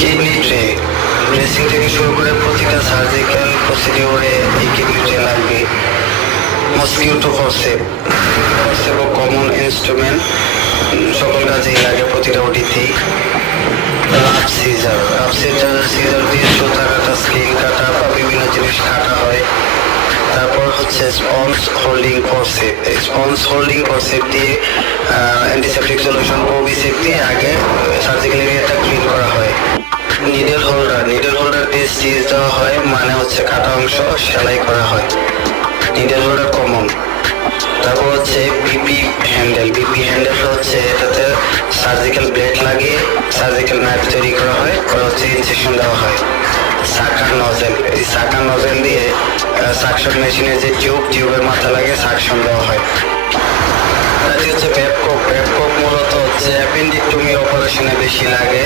Kidney tray dressing থেকে শুরু করে প্রতিটা সার্জিক্যাল প্রসিডিওরে এই কিডনি ট্রে লাগবে। মসকিউটো ফরসেপ কমন ইনস্ট্রুমেন্ট, সকল কাজেই লাগে প্রতিটা ওটিতেই। রাফ সিজার দিয়ে সুতা কাটা, স্কেল কাটা বা বিভিন্ন জিনিস কাটা হয়। তারপর হচ্ছে স্পঞ্জ হোল্ডিং ফরসেপ দিয়ে অ্যান্টিসেপটিক সলিউশন ওবিসেপ দিয়ে আগে সার্জিক্যাল এরিয়াটা ক্লিন করা হয়। নিডল হোল্ডার দিয়ে স্টিচ দেওয়া হয়, মানে হচ্ছে কাটা অংশ সেলাই করা হয়। Needle holder common. তারপর হচ্ছে বিপি হ্যান্ডেল হচ্ছে এটাতে সার্জিক্যাল ব্লেড লাগিয়ে সার্জিক্যাল নাইফ তৈরি করা হয়, হচ্ছে ইনজেকশন দেওয়া হয়। সাকার নজেল দিয়ে সাকশন মেশিনের যে টিউবের মাথা লাগে সাকশন দেওয়া হয়। হচ্ছে ব্যাবকক মূলত হচ্ছে অ্যাপেন্ডিক্টমি অপারেশনে বেশি লাগে।